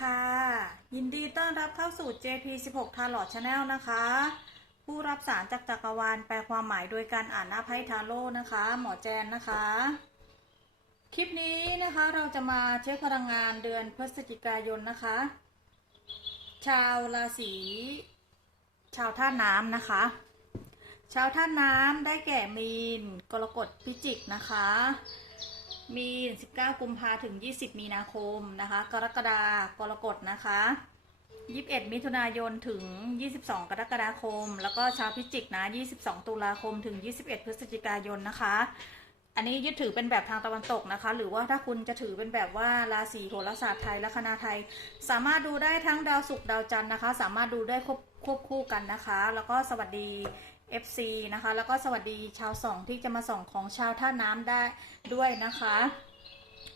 ค่ะ ยินดีต้อนรับเข้าสู่ JP16 ทาร์ลอดชาแนลนะคะ ผู้รับสารจากจักรวาลแปลความหมายโดยการอ่านหน้าไพ่ทาโร่นะคะ หมอแจนนะคะ คลิปนี้นะคะเราจะมาเช็คพลังงานเดือนพฤศจิกายนนะคะ ชาวราศีชาวท่าน้ำนะคะ ชาวท่าน้ำได้แก่มีนกรกฎพิจิกนะคะ มี 19 กุมภาถึง 20 มีนาคมนะคะ กรกฎากรกฎนะคะ 21 มิถุนายนถึง 22 กรกฎาคม แล้วก็ชาวพิจิกนะ 22 ตุลาคมถึง 21 พฤศจิกายนนะคะ อันนี้ยึดถือเป็นแบบทางตะวันตกนะคะ หรือว่าถ้าคุณจะถือเป็นแบบว่าราศีโหราศาสตร์ไทยและคณาไทย สามารถดูได้ทั้งดาวศุกร์ดาวจันทร์นะคะ สามารถดูได้ควบควบคู่กันนะคะ แล้วก็สวัสดี FC นะคะ แล้วก็สวัสดีชาวสองที่จะมาส่องของชาวท่าน้ำได้ด้วยนะคะ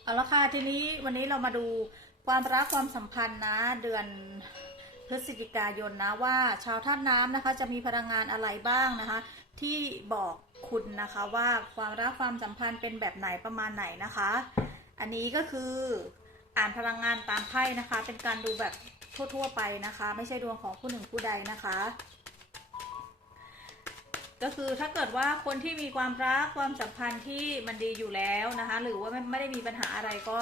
เอาละค่ะทีนี้วันนี้เรามาดูความรักความสัมพันธ์นะเดือนพฤศจิกายนนะว่าชาวท่าน้ำนะคะ จะมีพลังงานอะไรบ้างนะคะ ที่บอกคุณนะคะว่าความรักความสัมพันธ์เป็นแบบไหนประมาณไหนนะคะ อันนี้ก็คืออ่านพลังงานตามไพ่นะคะ เป็นการดูแบบทั่ว ๆ ไปนะคะ ไม่ใช่ดวงของผู้หนึ่งผู้ใดนะคะ ก็คือถ้าเกิดว่าคนที่มีความรักความสัมพันธ์ที่มันดีอยู่แล้วนะคะ หรือว่าไม่ไม่ได้มีปัญหาอะไรก็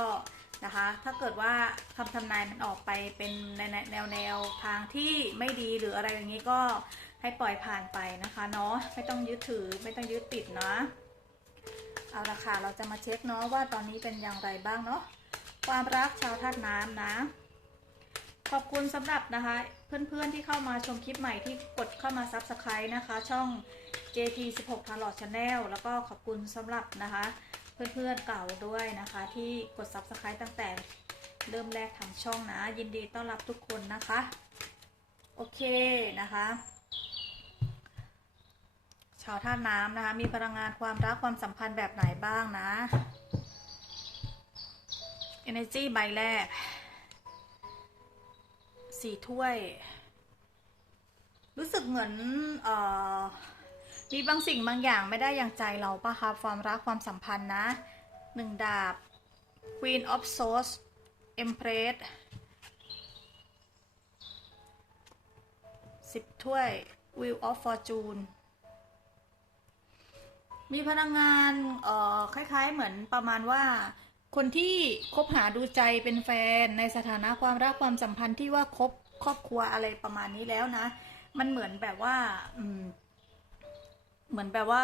นะคะ ถ้าเกิดว่าคำทำนายมันออกไปเป็นในแนวแนวแนวทางที่ไม่ดีหรืออะไรอย่างนี้ก็ให้ปล่อยผ่านไปนะคะเนาะไม่ต้องยึดถือไม่ต้องยึดติดนะเอาละค่ะเราจะมาเช็คเนาะว่าตอนนี้เป็นอย่างไรบ้างเนาะความรักชาวธาตุน้ำนะ ขอบคุณสำหรับนะคะ เพื่อนๆที่เข้ามาชมคลิปใหม่ที่กดเข้ามาซับสไครต์นะคะ ช่อง JT16 t a l o t Channel แล้วก็ขอบคุณสำหรับนะคะ เพื่อนๆเก่าด้วยนะคะ ที่กด Subscribe ตั้งแต่เริ่มแรกทางช่องนะ ยินดีต้อนรับทุกคนนะคะ โอเคนะคะชาวท่าน้ำนะคะ มีพลังงานความรักความสัมพันธ์แบบไหนบ้างนะ Energy ใบแรก สี่ถ้วย รู้สึกเหมือนเอ่อมีบางสิ่งบางอย่างไม่ได้อย่างใจเราปะคะความรักความสัมพันธ์นะหนึ่งดาบ Queen of Swords Empress สิบถ้วย Wheel of Fortune มีพลังงาน เอ่อ คล้าย ๆ เหมือนประมาณว่า คนที่คบหาดูใจเป็นแฟนในสถานะความรักความสัมพันธ์ที่ว่าคบครอบครัวอะไรประมาณนี้แล้วนะ มันเหมือนแบบว่าอืมเหมือนแบบว่า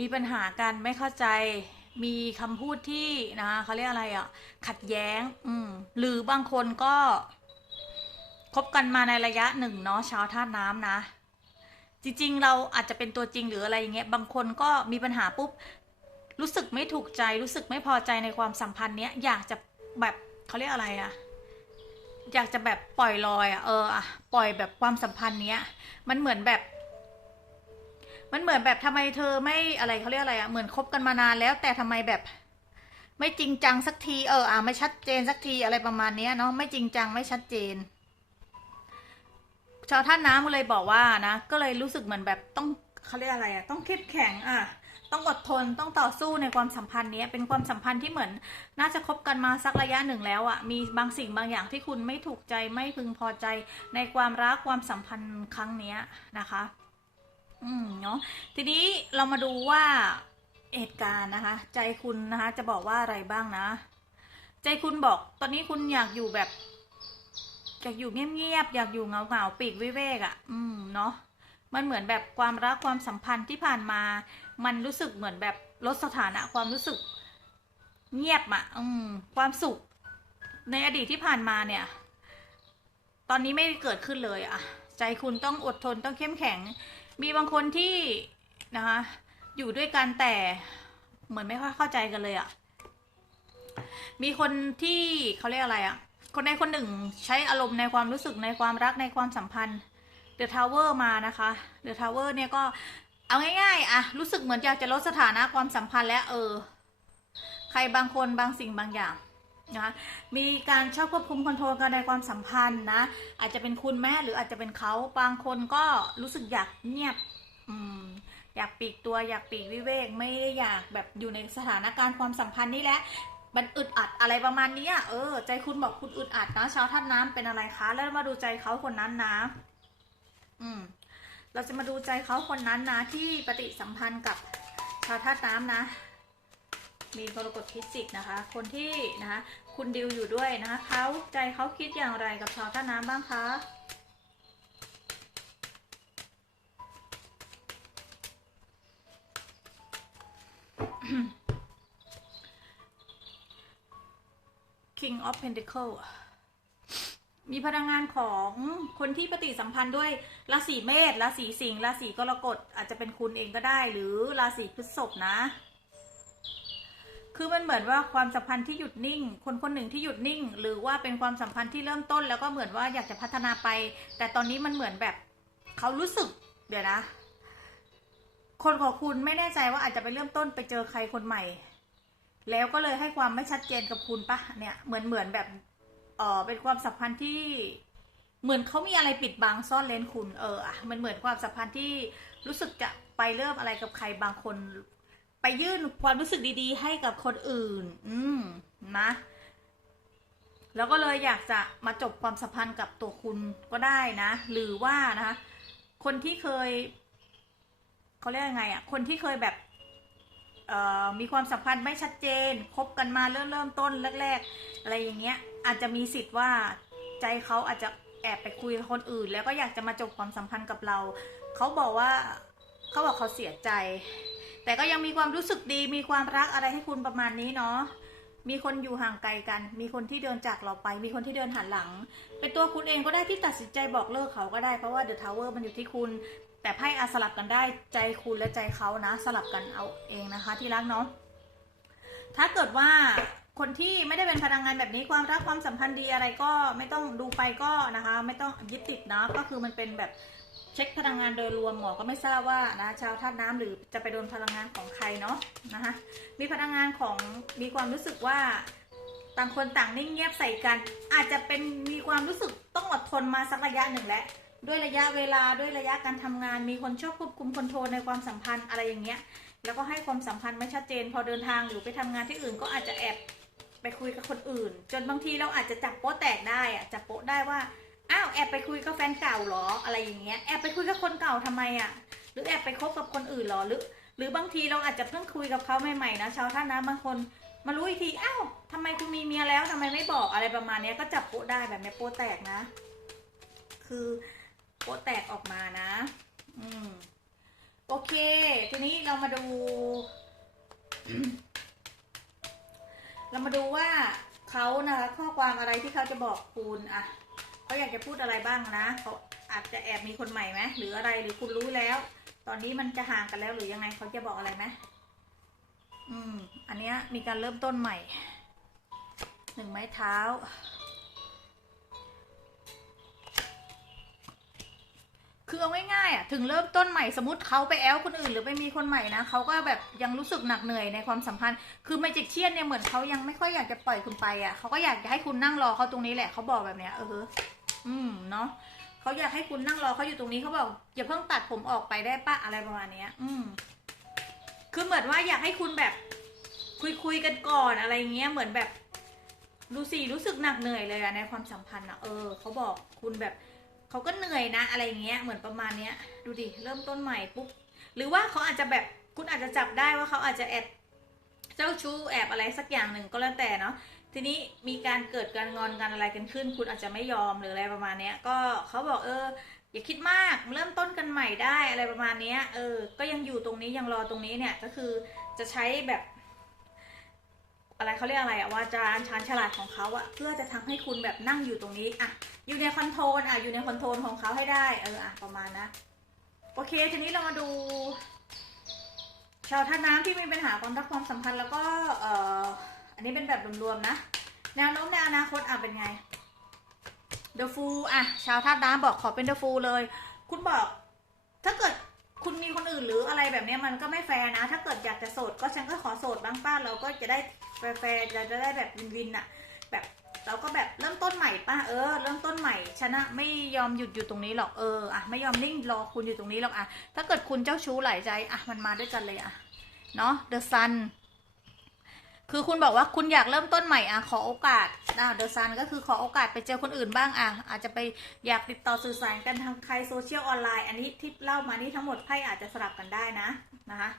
มีปัญหากันไม่เข้าใจ มีคำพูดที่นะคะเขาเรียกอะไรอะ่ะ ขัดแย้ง อืมหรือบางคนก็คบกันมาในระยะหนึ่งเนาะชาวธาตุน้ำนะจริงๆ เราอาจจะเป็นตัวจริงหรืออะไรอย่างเงี้ย บางคนก็มีปัญหาปุ๊บ รู้สึกไม่ถูกใจรู้สึกไม่พอใจในความสัมพันธ์เนี้ยอยากจะแบบเขาเรียกอะไรอะอยากจะแบบปล่อยลอยอะเอออะปล่อยแบบความสัมพันธ์เนี้ย มันเหมือนแบบ มันเหมือนแบบทำไมเธอไม่อะไรเขาเรียกอะไรอะเหมือนคบกันมานานแล้ว แต่ทำไมแบบ ไม่จริงจังสักทีเอออะไม่ชัดเจนสักทีอะไรประมาณเนี้ยเนาะไม่จริงจังไม่ชัดเจนชาวท่านน้ำก็เลยบอกว่านะก็เลยรู้สึกเหมือนแบบต้องเขาเรียกอะไรอะต้องเข้มแข็งอะ ต้องอดทนต้องต่อสู้ในความสัมพันธ์นี้เป็นความสัมพันธ์ที่เหมือน น่าจะคบกันมาสักระยะหนึ่งแล้วอะมีบางสิ่งบางอย่างที่คุณไม่ถูกใจไม่พึงพอใจในความรักความสัมพันธ์ครั้งนี้นะคะ อืมเนาะทีนี้เรามาดูว่าเหตุการณ์นะคะ ใจคุณนะคะ จะบอกว่าอะไรบ้างนะ ใจคุณบอก ตอนนี้คุณอยากอยู่แบบอยากอยู่เงียบๆอยากอยู่เงาๆปีกวิเวกอะ่ะ อืมเนาะ มันเหมือนแบบความรักความสัมพันธ์ที่ผ่านมา มันรู้สึกเหมือนแบบลดสถานะความรู้สึกเงียบอะ่ะอืมความสุข ในอดีตที่ผ่านมาเนี่ย ตอนนี้ไม่เกิดขึ้นเลยอะ่ะใจคุณต้องอดทนต้องเข้มแข็ง มีบางคนที่นะคะอยู่ด้วยกันแต่เหมือนไม่ค่อยเข้าใจกันเลยอะ่ะมีคนที่เขาเรียกอะไรอะคนใดคนหนึ่งใช้อารมณ์ในความรู้สึกในความรักในความสัมพันธ์ เดอะทาวเวอร์มานะคะเดอะทาวเวอร์เนี่ยก็เอาง่าย ๆอะรู้สึกเหมือนอยากจะลดสถานะความสัมพันธ์แล้วเออ ใครบางคนบางสิ่งบางอย่างนะมีการชอบควบคุมคอนโทรลกันในความสัมพันธ์นะ อาจจะเป็นคุณแม่หรืออาจจะเป็นเขาบางคนก็รู้สึกอยากเงียบอืมอยากปีกตัวอยากปีกวิเวก ไม่ได้อยากแบบอยู่ในสถานการณ์ความสัมพันธ์นี่แหละมันอึดอัดอะไรประมาณนี้เออ ใจคุณบอกคุณอึดอัดนะชาวท่าตุน้ำเป็นอะไรคะ แล้วมาดูใจเขาคนนั้นนะ อืม เราจะมาดูใจเขาคนนั้นนะ ที่ปฏิสัมพันธ์กับชาวธาตุน้ำนะ มีกรกฎพิจิกนะคะ คนที่นะคะ คุณดิวอยู่ด้วยนะคะเขาใจเขาคิดอย่างไรกับชาวธาตุน้ำบ้างคะ King of Pentacle มีพลังงานของคนที่ปฏิสัมพันธ์ด้วยราศีเมษราศีสิงห์ราศีกรกฎอาจจะเป็นคุณเองก็ได้ หรือราศีพฤษภนะ คือมันเหมือนว่าความสัมพันธ์ที่หยุดนิ่ง คนคนหนึ่งที่หยุดนิ่ง หรือว่าเป็นความสัมพันธ์ที่เริ่มต้น แล้วก็เหมือนว่าอยากจะพัฒนาไป แต่ตอนนี้มันเหมือนแบบเขารู้สึก เดี๋ยวนะ คนของคุณไม่แน่ใจว่าอาจจะไปเริ่มต้นไปเจอใครคนใหม่ แล้วก็เลยให้ความไม่ชัดเจนกับคุณปะเนี่ยเหมือนเหมือนแบบ เออเป็นความสัมพันธ์ที่เหมือนเขามีอะไรปิดบังซ่อนเลนคุณเอออะมันเหมือนความสัมพันธ์ที่รู้สึกจะไปเริ่มอะไรกับใครบางคน ไปยื่นความรู้สึกดีๆ ให้กับคนอื่น อืมนะแล้วก็เลยอยากจะมาจบความสัมพันธ์กับตัวคุณก็ได้นะ หรือว่านะคะคนที่เคยเขาเรียกยังไงอะคนที่เคยแบบเอ่อมีความสัมพันธ์ไม่ชัดเจนคบกันมาเริ่มเริ่มต้นแรก ๆ อะไรอย่างเงี้ย อาจจะมีสิทธิ์ว่าใจเขาอาจจะแอบไปคุยกับคนอื่น แล้วก็อยากจะมาจบความสัมพันธ์กับเรา เขาบอกว่าเขาบอกเขาเสียใจ แต่ก็ยังมีความรู้สึกดี มีความรักอะไรให้คุณประมาณนี้เนาะมีคนอยู่ห่างไกลกัน มีคนที่เดินจากเราไป มีคนที่เดินหันหลัง เป็นตัวคุณเองก็ได้ที่ตัดสินใจบอกเลิกเขาก็ได้ เพราะว่าเดอะทาวเวอร์มันอยู่ที่คุณ แต่ไพ่อาสลับกันได้ ใจคุณและใจเขานะ สลับกันเอาเองนะคะ ที่รักเนาะ ถ้าเกิดว่า คนที่ไม่ได้เป็นพลังงานแบบนี้ความรักความสัมพันธ์ดีอะไรก็ไม่ต้องดูไปก็นะคะ ไม่ต้องยึดติดนะก็คือมันเป็นแบบเช็คพลังงานโดยรวมหมอก็ไม่ทราบว่านะชาวธาตุน้ำหรือจะไปโดนพลังงานของใครเนาะนะคะมีพลังงานของมีความรู้สึกว่าต่างคนต่างนิ่งเงียบใส่กัน อาจจะเป็นมีความรู้สึกต้องอดทนมาสักระยะหนึ่งแล้วด้วยระยะเวลาด้วยระยะการทำงาน มีคนชอบควบคุมคอนโทรลในความสัมพันธ์อะไรอย่างเงี้ย แล้วก็ให้ความสัมพันธ์ไม่ชัดเจน พอเดินทางหรือไปทำงานที่อื่นก็อาจจะแอบ ไปคุยกับคนอื่น จนบางทีเราอาจจะจับโป๊ะแตกได้อะจับโป๊ะได้ว่าอ้าวแอบไปคุยกับแฟนเก่าหรออะไรอย่างเงี้ยแอบไปคุยกับคนเก่าทำไมอะหรือแอบไปคบกับคนอื่นหรอหรือ หรือบางทีเราอาจจะเพิ่งคุยกับเขาใหม่ๆนะชาวท่าน้ำบางคนมารู้อีกทีอ้าวทำไมคุณมีเมียแล้วทำไมไม่บอกอะไรประมาณเนี้ยก็จับโป๊ะได้แบบเนี้ยโป๊ะแตกนะ คือโป๊ะแตกออกมานะ อืม โอเค ทีนี้เรามาดู เรามาดูว่าเขานะคะข้อความอะไรที่เขาจะบอกคุณอะเขาอยากจะพูดอะไรบ้างนะเขาอาจจะแอบมีคนใหม่ไหมหรืออะไรหรือคุณรู้แล้ว ตอนนี้มันจะห่างกันแล้วหรือยังไงเขาจะบอกอะไรไหมอืม อันเนี้ยมีการเริ่มต้นใหม่หนึ่งไม้เท้า คือเอาง่ายๆอะถึงเริ่มต้นใหม่สมมติเขาไปแอลคนอื่น หรือไปมีคนใหม่นะเขาก็แบบยังรู้สึกหนักเหนื่อยในความสัมพันธ์ คือแมจิกเชียนเนี่ยเหมือนเขายังไม่ค่อยอยากจะปล่อยคุณไปอะเขาก็อยากจะให้คุณนั่งรอเขาตรงนี้แหละเขาบอกแบบเนี้ยเอออืมเนาะเขาอยากให้คุณนั่งรอเขาอยู่ตรงนี้เขาบอกอย่าเพิ่งตัดผมออกไปได้ปะอะไรประมาณเนี้ย อืมคือเหมือนว่าอยากให้คุณแบบคุยคุยๆกันก่อนอะไรเงี้ยเหมือนแบบดูสิรู้สึกหนักเหนื่อยเลยอะในความสัมพันธ์อะเออเขาบอกคุณแบบ เขาก็เหนื่อยนะอะไรอย่างเงี้ยเหมือนประมาณเนี้ย ดูดิเริ่มต้นใหม่ปุ๊บหรือว่าเขาอาจจะแบบคุณอาจจะจับได้ว่าเขาอาจจะแอบเจ้าชู้แอบอะไรสักอย่างหนึ่งก็แล้วแต่เนาะทีนี้มีการเกิดการงอนกันอะไรกันขึ้น คุณอาจจะไม่ยอมหรืออะไรประมาณเนี้ย ก็เขาบอกเออ อย่าคิดมากเริ่มต้นกันใหม่ได้อะไรประมาณเนี้ยเออ ก็ยังอยู่ตรงนี้ยังรอตรงนี้เนี่ยก็คือจะใช้แบบ อะไรเขาเรียกอะไรอะว่าจาอันชานฉลาดของเขาอะเพื่อจะทำให้คุณแบบนั่งอยู่ตรงนี้อะอยู่ในคอนโทรลอะอยู่ในคอนโทรลของเขาให้ได้เอออะประมาณนะโอเคทีนี้เรามาดู ชาวท่าน้ำที่มีปัญหาความรักความสัมพันธ์แล้วก็เอ่ออันนี้เป็นแบบรวมๆนะแนวโน้มในอนาคตอะเป็นไง The Fool อะชาวท่าน้ำบอกขอเป็น The Fool เลย คุณบอกถ้าเกิด คุณมีคนอื่นหรืออะไรแบบนี้มันก็ไม่แฟร์นะ ถ้าเกิดอยากจะโสดก็ฉันก็ขอโสดบ้างป้าเราก็จะได้แฟร์จะจะได้แบบวินวินอะแบบเราก็แบบเริ่มต้นใหม่ป้าเออ เริ่มต้นใหม่ชนนะไม่ยอมหยุดอยู่ตรงนี้หรอกเอออะไม่ยอมนิ่งรอคุณอยู่ตรงนี้หรอกอะถ้าเกิดคุณเจ้าชู้หลายใจอะมันมาด้วยกันเลยอะเนาะ The Sun คือคุณบอกว่าคุณอยากเริ่มต้นใหม่อะขอโอกาสอะเดอะซันก็คือขอโอกาสไปเจอคนอื่นบ้างอะอาจจะไปอยากติดต่อสื่อสารกันทางใครโซเชียลออนไลน์อันนี้ที่เล่ามานี่ทั้งหมดไพ่อาจจะสลับกันได้นะนะคะ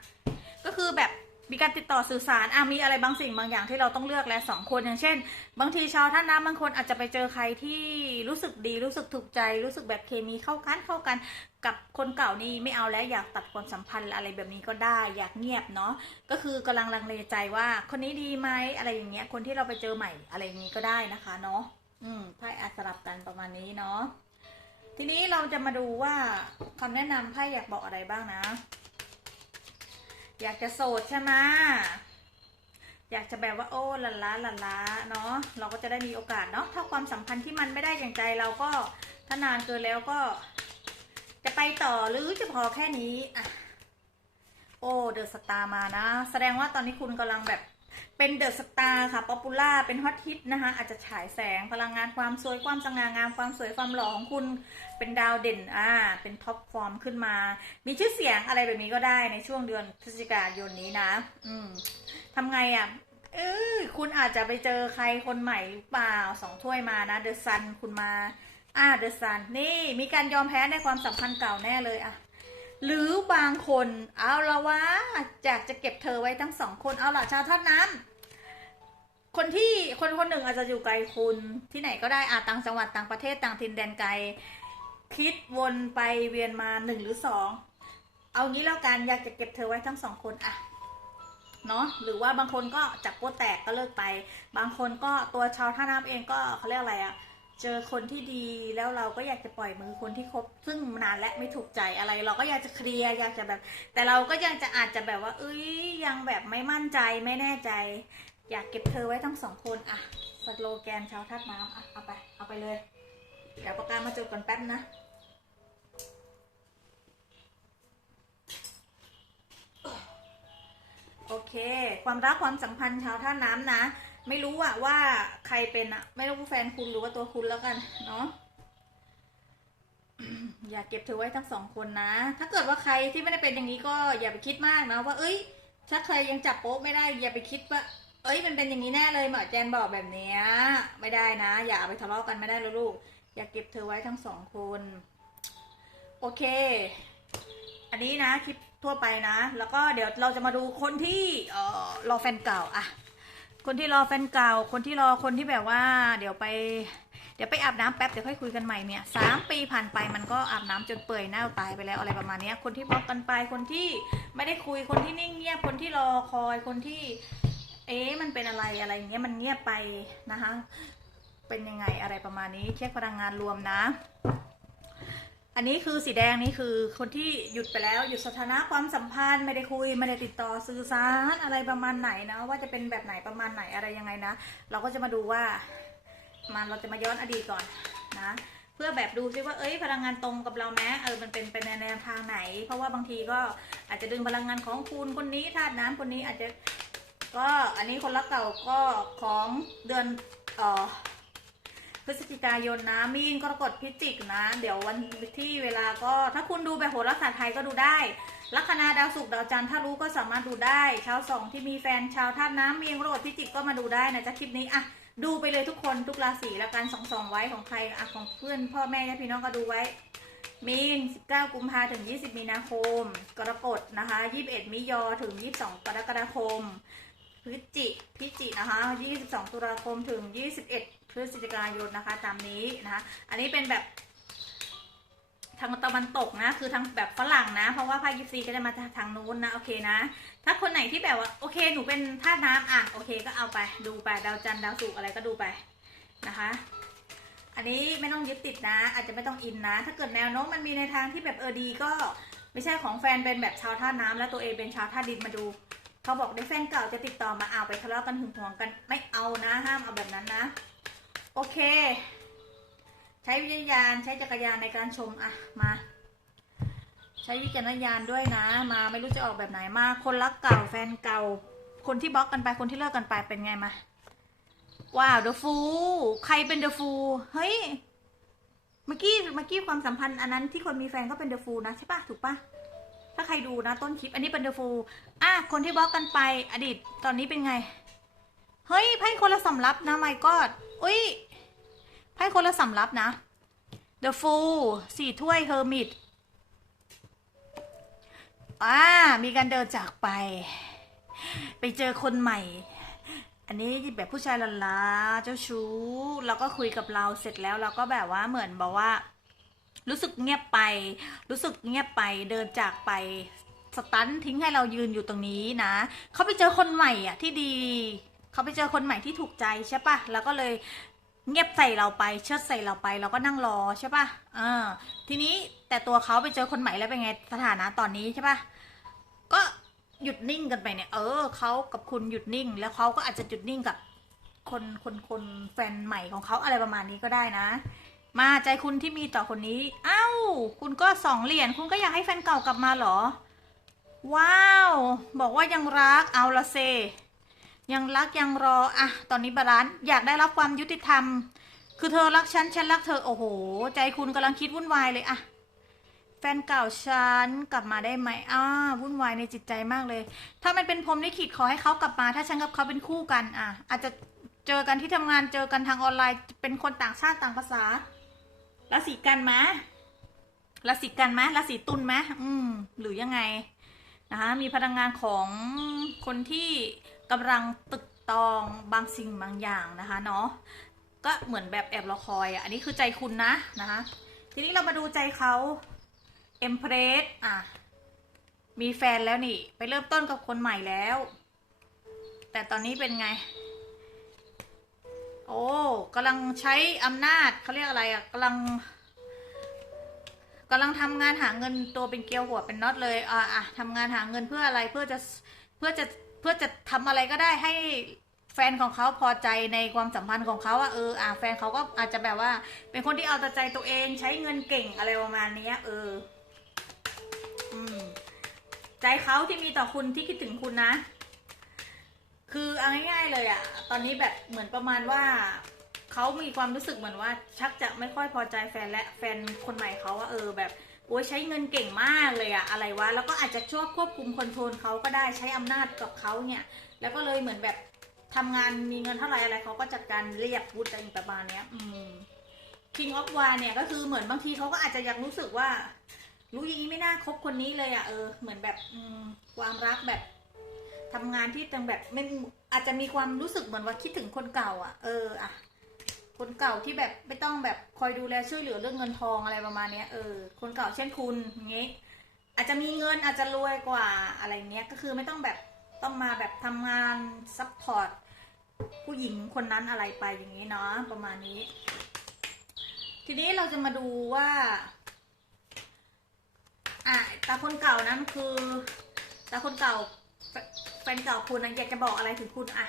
ก็คือแบบ มีการติดต่อสื่อสารอะมีอะไรบางสิ่งบางอย่างที่เราต้องเลือกและสองคนอย่างเช่น บางทีชาวท่าน้ำบางคนอาจจะไปเจอใครที่รู้สึกดีรู้สึกถูกใจ รู้สึกแบบเคมีเข้ากันเข้ากันกับคนเก่านี่ไม่เอาแล้วอยากตัดความสัมพันธ์อะไรแบบนี้ก็ได้อยากเงียบเนาะก็คือกำลังลังเลใจว่าคนนี้ดีไหมอะไรอย่างเงี้ยคนที่เราไปเจอใหม่อะไรอย่างนี้ก็ได้นะคะเนาะอืมไพ่อาสลับกันประมาณนี้เนาะทีนี้เราจะมาดูว่าคำแนะนำไพ่อยากบอกอะไรบ้างนะ อยากจะโสดใช่ไหมอยากจะแบบว่าโอ้ละล้าละล้าเนาะเราก็จะได้มีโอกาสเนาะถ้าความสัมพันธ์ที่มันไม่ได้อย่างใจเราก็ถ้านานเกินแล้วก็ จะไปต่อหรือจะพอแค่นี้อะโอ้เดอะสตาร์มานะ แสดงว่าตอนนี้คุณกำลังแบบ เป็นเดอะสตาร์ค่ะป๊อปปูล่าเป็นฮอตฮิตนะคะ อาจจะฉายแสงพลังงานความสวยความสง่างามความสวยความหล่อของคุณ เป็นดาวเด่นอ่าเป็นท็อปฟอร์มขึ้นมา มีชื่อเสียงอะไรแบบนี้ก็ได้ในช่วงเดือนพฤศจิกายนนี้นะ อืมทำไงอะเออคุณอาจจะไปเจอใครคนใหม่หรือเปล่าสองถ้วยมานะเดอะซันคุณมาอ่าเดอะซันนี่มีการยอมแพ้ในความสัมพันธ์เก่าแน่เลยอะ หรือบางคนเอาละวะอยากจะเก็บเธอไว้ทั้งสองคนเอาละชาวท่าน้ำคนที่คนคนหนึ่งอาจจะอยู่ไกลคุณที่ไหนก็ได้อาต่างจังหวัดต่างประเทศต่างถิ่นแดนไกล คิดวนไปเวียนมาหนึ่งหรือสองเอางี้แล้วกันอยากจะเก็บเธอไว้ทั้งสองคนอะเนาะหรือว่าบางคนก็จับโป๊แตกก็เลิกไป บางคนก็ตัวชาวท่าน้ำเองก็เขาเรียกอะไรอะ เจอคนที่ดีแล้วเราก็อยากจะปล่อยมือคนที่คบ ซึ่งนานและไม่ถูกใจอะไร เราก็อยากจะเคลียร์อยากจะแบบ แต่เราก็ยังจะอาจจะแบบว่า เอ้ยยังแบบไม่มั่นใจไม่แน่ใจ อยากเก็บเธอไว้ทั้งสองคนอะสโลแกนชาวท่าน้ำอะเอาไป เอาไปเลย เดี๋ยวประกามาจดกันแป๊บนะโอเค ความรักความสัมพันธ์ชาวท่าน้ำนะ ไม่รู้อะว่าใครเป็นอะไม่รู้แฟนคุณหรือว่าตัวคุณแล้วกันเนาะอย่าเก็บเธอไว้ทั้งสองคนนะ ถ้าเกิดว่าใครที่ไม่ได้เป็นอย่างนี้ก็อย่าไปคิดมากนะว่าเอ้ย ถ้าใครยังจับโป๊ะไม่ได้อย่าไปคิดว่า เอ้ยมันเป็นอย่างนี้แน่เลยหมอแจนบอกแบบเนี้ยไม่ได้นะ อย่าไปทะเลาะกันไม่ได้แล้วลูกอย่าเก็บเธอไว้ทั้งสองคน โอเค อันนี้นะคลิปทั่วไปนะ แล้วก็เดี๋ยวเราจะมาดูคนที่เออรอแฟนเก่าอะ คนที่รอแฟนเก่า คนที่รอคนที่แบบว่า เดี๋ยวไป เดี๋ยวไปอาบน้ำแป๊บเดี๋ยวค่อยคุยกันใหม่เนี่ยสามปีผ่านไปมันก็อาบน้ำจนเปื่อยเน่าตายไปแล้วอะไรประมาณนี้คนที่บล็อกกันไปคนที่ไม่ได้คุยคนที่นิ่งเงียบคนที่รอคอยคนที่ เอ๊ะมันเป็นอะไรอะไรอย่างเงี้ยมันเงียบไปนะคะ เป็นยังไงอะไรประมาณนี้ เช็คพลังงานรวมนะ อันนี้คือสีแดงนี่คือคนที่หยุดไปแล้วหยุดสถานะความสัมพันธ์ไม่ได้คุยไม่ได้ติดต่อสื่อสารอะไรประมาณไหนนะว่าจะเป็นแบบไหนประมาณไหนอะไรยังไงนะ เราก็จะมาดูว่ามันเราจะมาย้อนอดีตก่อนนะ เพื่อแบบดูซิว่าเอ้ยพลังงานตรงกับเราไหมเออมันเป็นเป็นในแนวทางไหน เพราะว่าบางทีก็อาจจะดึงพลังงานของคุณคนนี้ธาตุน้ำคนนี้อาจจะก็อันนี้คนรักเก่าก็ของเดือนเอ่อ พฤศจิกายนนะมีนกรกฎพิจิกนะ เดี๋ยววันที่เวลาก็ ถ้าคุณดูแบบโหราศาสตร์ไทยก็ดูได้ลัคนาดาวศุกร์ดาวจันทร์ถ้ารู้ก็สามารถดูได้ ชาวสองที่มีแฟนชาวธาตุน้ำมีนกรกฎพิจิกก็มาดูได้นะจ๊ะคลิปนี้อะดูไปเลยทุกคนทุกราศีแล้วกันสองสองไว้ของใครอะของเพื่อนพ่อแม่ญาติพี่น้องก็ดูไว้ มีน 19 กุมภาถึง 20 มีนาคม กรกฎนะคะ 21 มิยอถึง 22 กรกฎาคมพฤศจิพิจินะคะ 22 ตุลาคมถึง 21 พฤศจิกายนนะคะตามนี้นะคะ อันนี้เป็นแบบทางตะวันตกนะ คือทางแบบฝรั่งนะ เพราะว่าภาคยิปซีก็จะมาทางนู้นนะ โอเคนะ ถ้าคนไหนที่แบบว่า โอเค หนูเป็นธาตุน้ำอะ โอเค ก็เอาไป ดูไป ดาวจันทร์ดาวศุกร์อะไรก็ดูไปนะคะ อันนี้ไม่ต้องยึดติดนะ อาจจะไม่ต้องอินนะ ถ้าเกิดแนวโน้มมันมีในทางที่แบบเออดีก็ ไม่ใช่ของแฟนเป็นแบบชาวท่าน้ำแล้วตัวเองเป็นชาวท่าดินมาดูเขาบอกได้แฟนเก่าจะติดต่อมาเอาไปทะเลาะกันหึงหวงกัน ไม่เอานะ ห้ามเอาแบบนั้นนะ โอเค ใช้วิจารณญาณใช้จักรยานในการชมอะมา ใช้วิจารณญาณด้วยนะ มาไม่รู้จะออกแบบไหนมา คนรักเก่าแฟนเก่า คนที่บล็อกกันไปคนที่เลิกกันไปเป็นไงมาว้าวเดอะฟูใครเป็นเดอะฟูเฮ้ยเมื่อกี้เมื่อกี้ความสัมพันธ์อันนั้นที่คนมีแฟนก็เป็นเดอะฟูนะใช่ปะถูกปะถ้าใครดูนะ ต้นคลิปอันนี้เป็นเดอะฟูอะคนที่บล็อกกันไปอดีตตอนนี้เป็นไง เฮ้ยไพ่คนละสำรับนะไม่ก อุ้ยไพ่คนละสำรับนะ The Fool สี่ถ้วย Hermit อ่า มีการเดินจากไป ไปเจอคนใหม่ อันนี้แบบผู้ชายหลาเจ้าชู้ แล้วก็คุยกับเราเสร็จแล้วเราก็แบบว่าเหมือนบอกว่า รู้สึกเงียบไป รู้สึกเงียบไป เดินจากไป สตันทิ้งให้เรายืนอยู่ตรงนี้นะ เขาไปเจอคนใหม่อะที่ดี เขาไปเจอคนใหม่ที่ถูกใจใช่ปะแล้วก็เลยเงียบใส่เราไปเชิดใส่เราไป เราก็นั่งรอใช่ปะอ่าทีนี้แต่ตัวเขาไปเจอคนใหม่แล้วเป็นไงสถานะตอนนี้ใช่ปะก็หยุดนิ่งกันไปเนี่ย เออเขากับคุณหยุดนิ่ง แล้วเขาก็อาจจะหยุดนิ่งกับคนคนคนแฟนใหม่ของเขาอะไรประมาณนี้ก็ได้นะ มาใจคุณที่มีต่อคนนี้เอ้าคุณก็สองเหรียญคุณก็อยากให้แฟนเก่ากลับมาเหรอ ว้าว บอกว่ายังรักเอาละเซ ยังรักยังรออะตอนนี้บาลานซ์อยากได้รับความยุติธรรม คือเธอรักฉันฉันรักเธอโอ้โห ใจคุณกำลังคิดวุ่นวายเลยอะแฟนเก่าฉันกลับมาได้ไหมอ้าวุ่นวายในจิตใจมากเลย ถ้ามันเป็นพรมลิขิตขอให้เขากลับมา ถ้าฉันกับเขาเป็นคู่กันอะอาจจะเจอกันที่ทำงานเจอกันทางออนไลน์เป็นคนต่างชาติต่างภาษาราศีกันไหมราศีกันไหมราศีตุลไหมอืม หรือยังไงนะคะมีพลังงานของคนที่ กำลังตึกตองบางสิ่งบางอย่างนะคะเนาะก็เหมือนแบบแอบรอคอยอะอันนี้คือใจคุณนะนะคะทีนี้เรามาดูใจเขาเอ็มเพรสอะมีแฟนแล้วนี่ ไปเริ่มต้นกับคนใหม่แล้ว แต่ตอนนี้เป็นไง โอ้กำลังใช้อำนาจเขาเรียกอะไรอะกำลังกำลังทำงานหาเงินตัวเป็นเกลียวหัวเป็นน็อตเลยอะอะทำงานหาเงินเพื่ออะไรเพื่อจะเพื่อจะ พื่อจะทำอะไรก็ได้ให้แฟนของเขาพอใจในความสัมพันธ์ของเขาว่าเอออะแฟนเขาก็อาจจะแบบว่า เป็นคนที่เอาแต่ใจตัวเองใช้เงินเก่งอะไรประมาณนี้เอออืมใจเขาที่มีต่อคุณที่คิดถึงคุณนะ คือเอาง่ายๆเลยอะตอนนี้แบบเหมือนประมาณว่าเขามีความรู้สึกเหมือนว่า ชักจะไม่ค่อยพอใจแฟนและแฟนคนใหม่เขาว่าเออแบบ โอ้ยใช้เงินเก่งมากเลยอะอะไรวะ แล้วก็อาจจะชอบควบคุมคอนโทรลเขาก็ได้ใช้อำนาจกับเขาเนี่ย แล้วก็เลยเหมือนแบบทำงานมีเงินเท่าไหร่อะไรเขาก็จัดการเรียกพูดอะไรประมาณเนี้ย อืม King of w a r เนี่ยก็คือเหมือนบางทีเขาก็อาจจะอยากรู้สึกว่า รู้อย่างนี้ไม่น่าคบคนนี้เลยอะเออ เหมือนแบบอืมความรักแบบทำงานที่ตังแบบไม่อาจจะมีความรู้สึกเหมือนว่าคิดถึงคนเก่าอะเอออะ คนเก่าที่แบบไม่ต้องแบบคอยดูแลช่วยเหลือเรื่องเงินทองอะไรประมาณเนี้ยเออคนเก่าเช่นคุณอย่างงี้อาจจะมีเงินอาจจะรวยกว่าอะไรเงี้ยก็คือไม่ต้องแบบต้องมาแบบทำงานซัพพอร์ตผู้หญิงคนนั้นอะไรไปอย่างนี้เนาะประมาณนี้ ทีนี้เราจะมาดูว่าอะตาคนเก่านั้นคือตาคนเก่าแฟนเก่าคุณนะอยากจะบอกอะไรถึงคุณอะ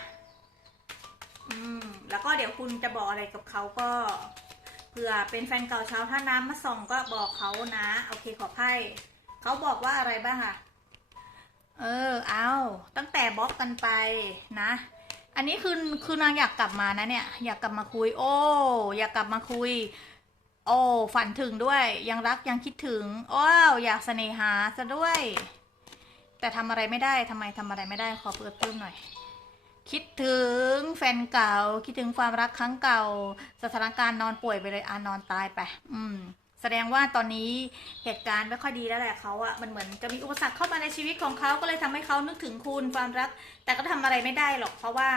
อืมแล้วก็เดี๋ยวคุณจะบอกอะไรกับเขาก็เผื่อเป็นแฟนเก่าเช้าท่าน้ำมาส่องก็บอกเขานะโอเคขอไพ่เขาบอกว่าอะไรบ้างอะเออ เอาตั้งแต่บล็อกกันไปนะ อันนี้คือคือนางอยากกลับมานะเนี่ย อยากกลับมาคุย โอ้ อยากกลับมาคุย โอ้ฝันถึงด้วย ยังรักยังคิดถึงโอ้าวอยากเสน่หาซะด้วย แต่ทำอะไรไม่ได้ทำไมทำอะไรไม่ได้ขอเปิดตื้มหน่อย คิดถึงแฟนเก่า คิดถึงความรักครั้งเก่า สถานการณ์นอนป่วยไปเลยอานอนตายไป อืม แสดงว่าตอนนี้เหตุการณ์ไม่ค่อยดีแล้วแหละเขาอะมันเหมือนจะมีอุปสรรคเข้ามาในชีวิตของเขาก็เลยทำให้เขานึกถึงคุณความรัก แต่ก็ทำอะไรไม่ได้หรอก เพราะว่า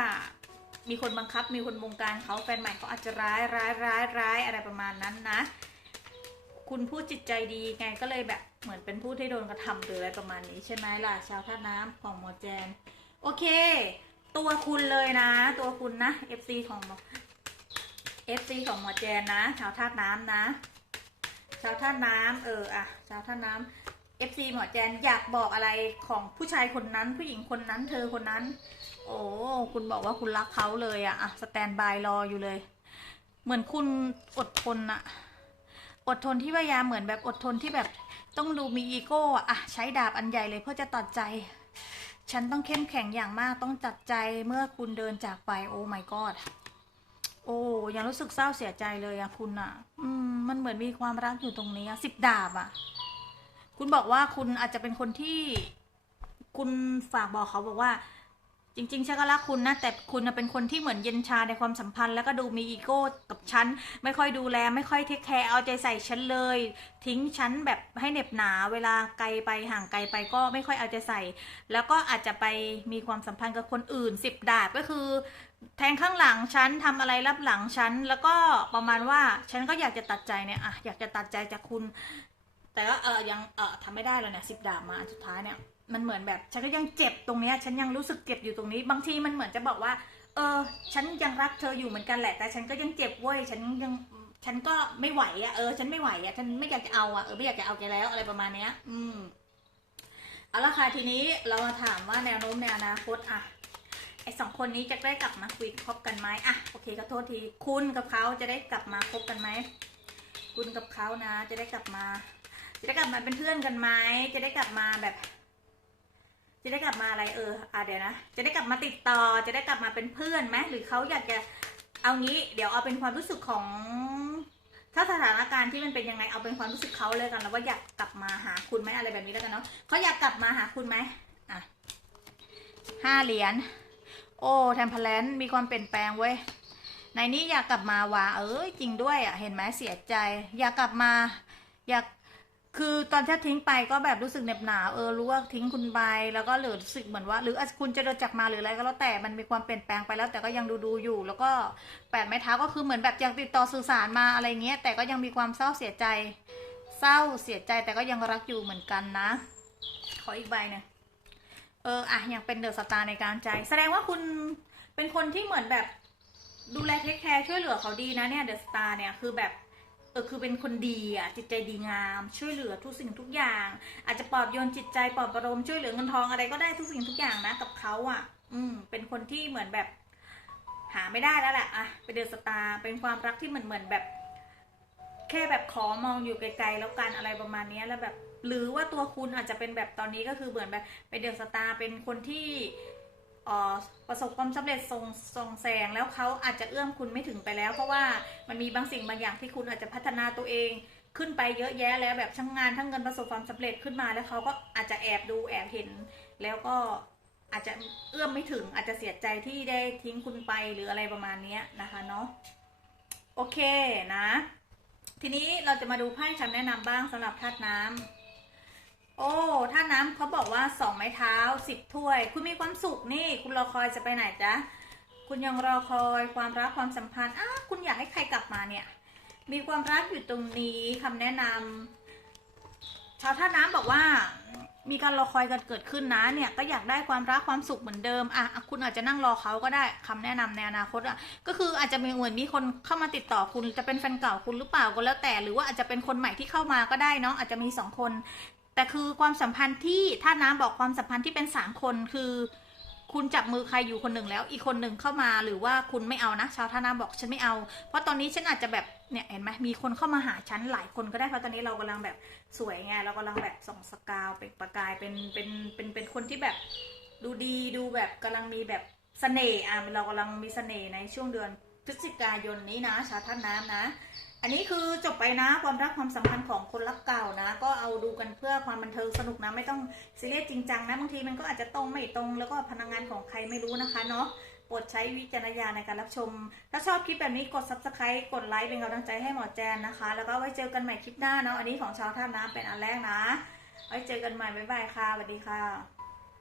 มีคนบังคับมีคนบงการเขาแฟนใหม่เขาอาจจะร้ายร้ายร้ายร้ายอะไรประมาณนั้นนะ คุณพูดจิตใจดีไงก็เลยแบบเหมือนเป็นผู้ที่โดนกระทำหรืออะไรประมาณนี้ใช่ไหมล่ะชาวท่าน้ำของหมอแจน โอเค ตัวคุณเลยนะ ตัวคุณนะ FC ของ FC ของหมอแจนนะ ชาวท่าน้ำนะ ชาวท่าน้ำเอออะชาวท่าน้ำ FC หมอแจนอยากบอกอะไรของผู้ชายคนนั้น ผู้หญิงคนนั้น เธอคนนั้น โอ้คุณบอกว่าคุณรักเขาเลยอะอะสแตนบายรออยู่เลย เหมือนคุณอดทนอะอดทนที่พยายามเหมือนแบบอดทนที่แบบต้องดูมีอีโก้อะใช้ดาบอันใหญ่เลยเพื่อจะตัดใจ ฉันต้องเข้มแข็งอย่างมากต้องจัดใจเมื่อคุณเดินจากไป โอ้ my god โอ้ยังรู้สึกเศร้าเสียใจเลยอะคุณอะอืมมันเหมือนมีความรักอยู่ตรงนี้อะสิบดาบอะคุณบอกว่าคุณอาจจะเป็นคนที่ คุณฝากบอกเขาบอกว่า จริง ๆฉันก็รักคุณนะ แต่คุณเป็นคนที่เหมือนเย็นชาในความสัมพันธ์ แล้วก็ดูมีอีโก้กับฉัน ไม่ค่อยดูแล ไม่ค่อยเทคแคร์เอาใจใส่ฉันเลย ทิ้งฉันแบบให้เหน็บหนาเวลาไกลไปห่างไกลไปก็ไม่ค่อยเอาใจใส่ แล้วก็อาจจะไปมีความสัมพันธ์กับคนอื่นสิบดาบก็คือ แทงข้างหลังฉันทำอะไรรับหลังฉันแล้วก็ประมาณว่าฉันก็อยากจะตัดใจเนี่ยอะอยากจะตัดใจจากคุณ แต่ก็เออยังเออทำไม่ได้แล้วเนี่ยสิบดาบมาอันสุดท้ายเนี่ย มันเหมือนแบบฉันก็ยังเจ็บตรงเนี้ย ฉันยังรู้สึกเจ็บอยู่ตรงนี้ บางทีมันเหมือนจะบอกว่า เออ ฉันยังรักเธออยู่เหมือนกันแหละ แต่ฉันก็ยังเจ็บเว้ย ฉันยัง ฉันก็ไม่ไหวอะเออ ฉันไม่ไหวอะฉันไม่อยากจะเอาอะเออ ไม่อยากจะเอาแกแล้วอะไรประมาณเนี้ย อืม เอาละค่ะ ทีนี้เรามาถามว่าแนวโน้มในอนาคตอะไอสองคนนี้จะได้กลับมาคุยคบกันไหมอะโอเคก็โทษที คุณกับเขาจะได้กลับมาคบกันไหม คุณกับเขานะ จะได้กลับมา จะได้กลับมาเป็นเพื่อนกันไหม จะได้กลับมาแบบ จะได้กลับมาอะไรเอออะเดี๋ยวนะ จะได้กลับมาติดต่อ จะได้กลับมาเป็นเพื่อนไหมหรือเขาอยากจะเอางี้ เดี๋ยวเอาเป็นความรู้สึกของ ถ้าสถานการณ์ที่มันเป็นยังไงเอาเป็นความรู้สึกเขาเลยกันแล้วว่าอยากกลับมาหาคุณไหมอะไรแบบนี้แล้วกันเนาะเขาอยากกลับมาหาคุณไหมอะห้าเหรียญโอ้แทมเพลนมีความเปลี่ยนแปลงเว้ยในนี้อยากกลับมาว่ะเอ้ยจริงด้วยอะเห็นไหมเสียใจ อยากกลับมา อยาก คือตอนที่ทิ้งไปก็แบบรู้สึกเหน็บหนาวเออรู้ว่าทิ้งคุณไปแล้วก็เหลือรู้สึกเหมือนว่า หรือคุณจะเดินจากมาหรืออะไรก็แล้วแต่มันมีความเปลี่ยนแปลงไปแล้วแต่ก็ยังดูดูอยู่ แล้วก็แปดไม้เท้าก็คือเหมือนแบบยังติดต่อสื่อสารมาอะไรเงี้ยแต่ก็ยังมีความเศร้าเสียใจ เศร้าเสียใจแต่ก็ยังรักอยู่เหมือนกันนะ ขออีกใบหนึ่งเอออะยังเป็นเดอะสตาร์ในการใจ แสดงว่าคุณเป็นคนที่เหมือนแบบดูแลเทคแคร์ช่วยเหลือเขาดีนะเนี่ยเดอะสตาร์เนี่ยคือแบบ เออคือเป็นคนดีอะจิตใจดีงาม ช่วยเหลือทุกสิ่งทุกอย่าง อาจจะปลอบโยนจิตใจปลอบประโลมช่วยเหลือเงินทองอะไรก็ได้ทุกสิ่งทุกอย่างนะกับเขาอะ อืม เป็นคนที่เหมือนแบบ หาไม่ได้แล้วแหละอะเป็นเดอะสตาร์เป็นความรักที่เหมือนเหมือนแบบ แค่แบบขอมองอยู่ไกลๆแล้วกันอะไรประมาณนี้แล้วแบบ หรือว่าตัวคุณอาจจะเป็นแบบตอนนี้ก็คือเหมือนแบบเป็นเดอะสตาร์เป็นคนที่ ประสบความสำเร็จทรงทรงแสงแล้วเขาอาจจะเอื้อมคุณไม่ถึงไปแล้ว เพราะว่ามันมีบางสิ่งบางอย่างที่คุณอาจจะพัฒนาตัวเองขึ้นไปเยอะแยะแล้วแบบทั้งงานทั้งเงินประสบความสำเร็จขึ้นมาแล้วเขาก็อาจจะแอบดูแอบเห็น แล้วก็อาจจะเอื้อมไม่ถึงอาจจะเสียใจที่ได้ทิ้งคุณไปหรืออะไรประมาณนี้นะคะเนาะโอเคนะ ทีนี้เราจะมาดูไพ่คำแนะนำบ้างสำหรับธาตุน้ำ โอ้ธาน้ำเขาบอกว่าสองไม้เท้าสิบถ้วย คุณมีความสุขนี่ คุณรอคอยจะไปไหนจ๊ะ คุณยังรอคอยความรักความสัมพันธ์อ้าคุณอยากให้ใครกลับมาเนี่ย มีความรักอยู่ตรงนี้คำแนะนำชาวท่าน้ำบอกว่า มีการรอคอยกันเกิดขึ้นนะเนี่ย ก็อยากได้ความรักความสุขเหมือนเดิมอะคุณอาจจะนั่งรอเขาก็ได้คำแนะนำในอนาคตอะ ก็คืออาจจะมีเหมือนมีคนเข้ามาติดต่อคุณจะเป็นแฟนเก่าคุณหรือเปล่าก็แล้วแต่ หรือว่าอาจจะเป็นคนใหม่ที่เข้ามาก็ได้เนาะอาจจะมีสองคน แต่คือความสัมพันธ์ที่ถ้าน้ำบอกความสัมพันธ์ที่เป็นสามคนคือ คุณจับมือใครอยู่คนหนึ่งแล้ว อีกคนหนึ่งเข้ามาหรือว่าคุณไม่เอานะชาวท่าน้ำบอกฉันไม่เอา เพราะตอนนี้ฉันอาจจะแบบเนี่ยเห็นไหมมีคนเข้ามาหาฉันหลายคนก็ได้เพราะตอนนี้เรากำลังแบบสวยไงเรากำลังแบบส่องสกาวเป็นประกายเป็นเป็นเป็นเป็นคนที่แบบดูดีดูแบบกำลังมีแบบเสน่ห์อะเรากำลังมีเสน่ห์ในช่วงเดือนพฤศจิกายนนี้นะชาวท่านน้ำนะ อันนี้คือจบไปนะความรักความสัมพันธ์ของคนรักเก่านะ ก็เอาดูกันเพื่อความบันเทิงสนุกนะไม่ต้องซีเรียสจริงจังนะบางทีมันก็อาจจะตรงไม่ตรงแล้วก็พลังงานของใครไม่รู้นะคะเนาะโปรดใช้วิจารณญาณในการรับชม ถ้าชอบคลิปแบบนี้กด subscribe กดไลค์เป็นกำลังใจให้หมอแจนนะคะ แล้วก็ไว้เจอกันใหม่คลิปหน้าเนาะอันนี้ของชาวท่าน้ำเป็นอันแรกนะ ไว้เจอกันใหม่บ๊ายบายค่ะสวัสดีค่ะ